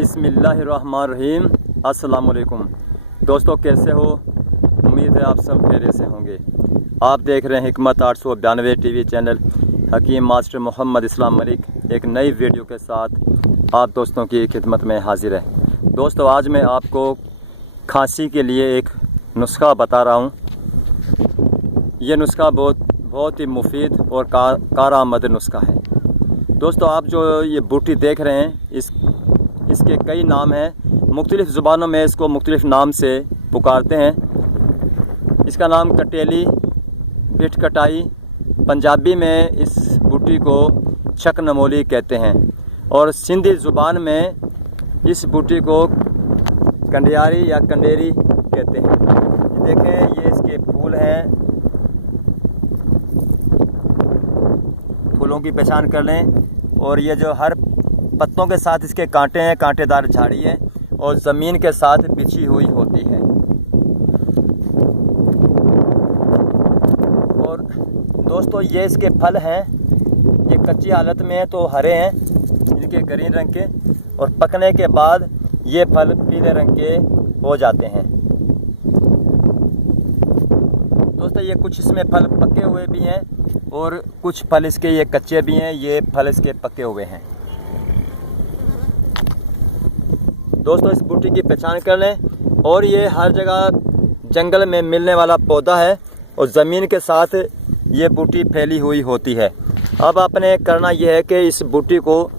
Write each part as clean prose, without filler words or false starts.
बिस्मिल्लाहिर्रहमानिर्रहीम। अस्सलाम वालेकुम दोस्तों, कैसे हो? उम्मीद है आप सब खैरियत से होंगे। आप देख रहे हैं हिकमत 892 टीवी चैनल। हकीम मास्टर मोहम्मद इस्लाम मलिक एक नई वीडियो के साथ आप दोस्तों की खिदमत में हाजिर है। दोस्तों, आज मैं आपको खांसी के लिए एक नुस्खा बता रहा हूँ। ये नुस्खा बहुत ही मुफीद और कारआमद नुस्खा है। दोस्तों, आप जो ये बूटी देख रहे हैं इसके कई नाम हैं। मुख्तलिफ़ ज़ुबानों में इसको मुख्तलिफ़ नाम से पुकारते हैं। इसका नाम कटेली, पिठ कटाई, पंजाबी में इस बूटी को छक नमोली कहते हैं और सिंधी ज़ुबान में इस बूटी को कंडियारी या कंडेरी कहते हैं। देखें, ये इसके फूल हैं। फूलों की पहचान कर लें। और ये जो हर पत्तों के साथ इसके कांटे हैं, कांटेदार झाड़ी है और ज़मीन के साथ बिछी हुई होती है। और दोस्तों, ये इसके फल हैं। ये कच्ची हालत में है तो हरे हैं, इनके ग्रीन रंग के, और पकने के बाद ये फल पीले रंग के हो जाते हैं। दोस्तों, ये कुछ इसमें फल पके हुए भी हैं और कुछ फल इसके ये कच्चे भी हैं। ये फल इसके पके हुए हैं। दोस्तों, इस बूटी की पहचान कर लें। और ये हर जगह जंगल में मिलने वाला पौधा है और ज़मीन के साथ ये बूटी फैली हुई होती है। अब आपने करना यह है कि इस बूटी को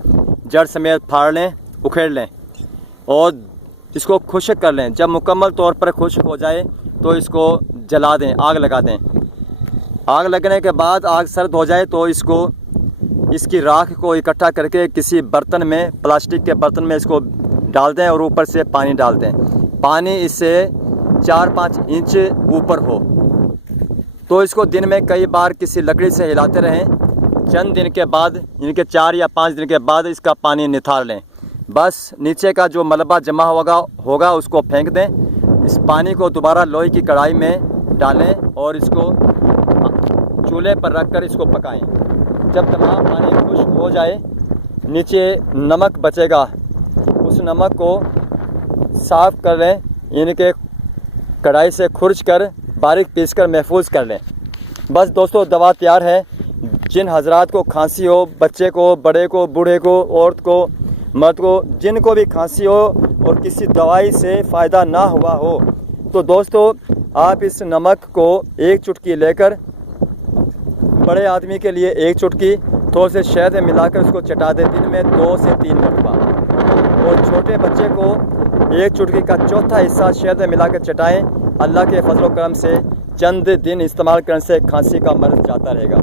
जड़ समेत फाड़ लें, उखेड़ लें और इसको खुश्क कर लें। जब मुकम्मल तौर पर खुश्क हो जाए तो इसको जला दें, आग लगा दें। आग लगने के बाद आग सर्द हो जाए तो इसकी राख को इकट्ठा करके किसी बर्तन में, प्लास्टिक के बर्तन में इसको डाल दें और ऊपर से पानी डाल दें। पानी इससे 4-5 इंच ऊपर हो तो इसको दिन में कई बार किसी लकड़ी से हिलाते रहें। चंद दिन के बाद, इनके 4 या 5 दिन के बाद इसका पानी निथार लें। बस नीचे का जो मलबा जमा होगा उसको फेंक दें। इस पानी को दोबारा लोहे की कढ़ाई में डालें और इसको चूल्हे पर रखकर इसको पकाएं। जब तमाम पानी खुश्क हो जाए, नीचे नमक बचेगा, उस नमक को साफ़ कर लें। इनके कढ़ाई से खुर्च कर बारीक पीस कर महफूज कर लें। बस दोस्तों, दवा तैयार है। जिन हजरात को खांसी हो, बच्चे को, बड़े को, बूढ़े को, औरत को, मर्द को, जिनको भी खांसी हो और किसी दवाई से फ़ायदा ना हुआ हो, तो दोस्तों आप इस नमक को एक चुटकी लेकर, बड़े आदमी के लिए 1 चुटकी, थोड़े से शहद में मिलाकर उसको चटा दें दिन में 2 से 3 मरतबा। और छोटे बच्चे को 1 चुटकी का चौथा हिस्सा शहद में मिलाकर चटाएं। अल्लाह के फजल करम से चंद दिन इस्तेमाल करने से खांसी का मर्ज जाता रहेगा।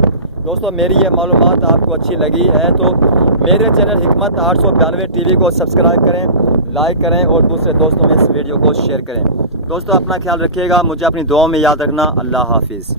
दोस्तों, मेरी ये मालूमात आपको अच्छी लगी है तो मेरे चैनल हिकमत 892 टीवी को सब्सक्राइब करें, लाइक करें और दूसरे दोस्तों में इस वीडियो को शेयर करें। दोस्तों, अपना ख्याल रखिएगा। मुझे अपनी दुआओं में याद रखना। अल्लाह हाफिज़।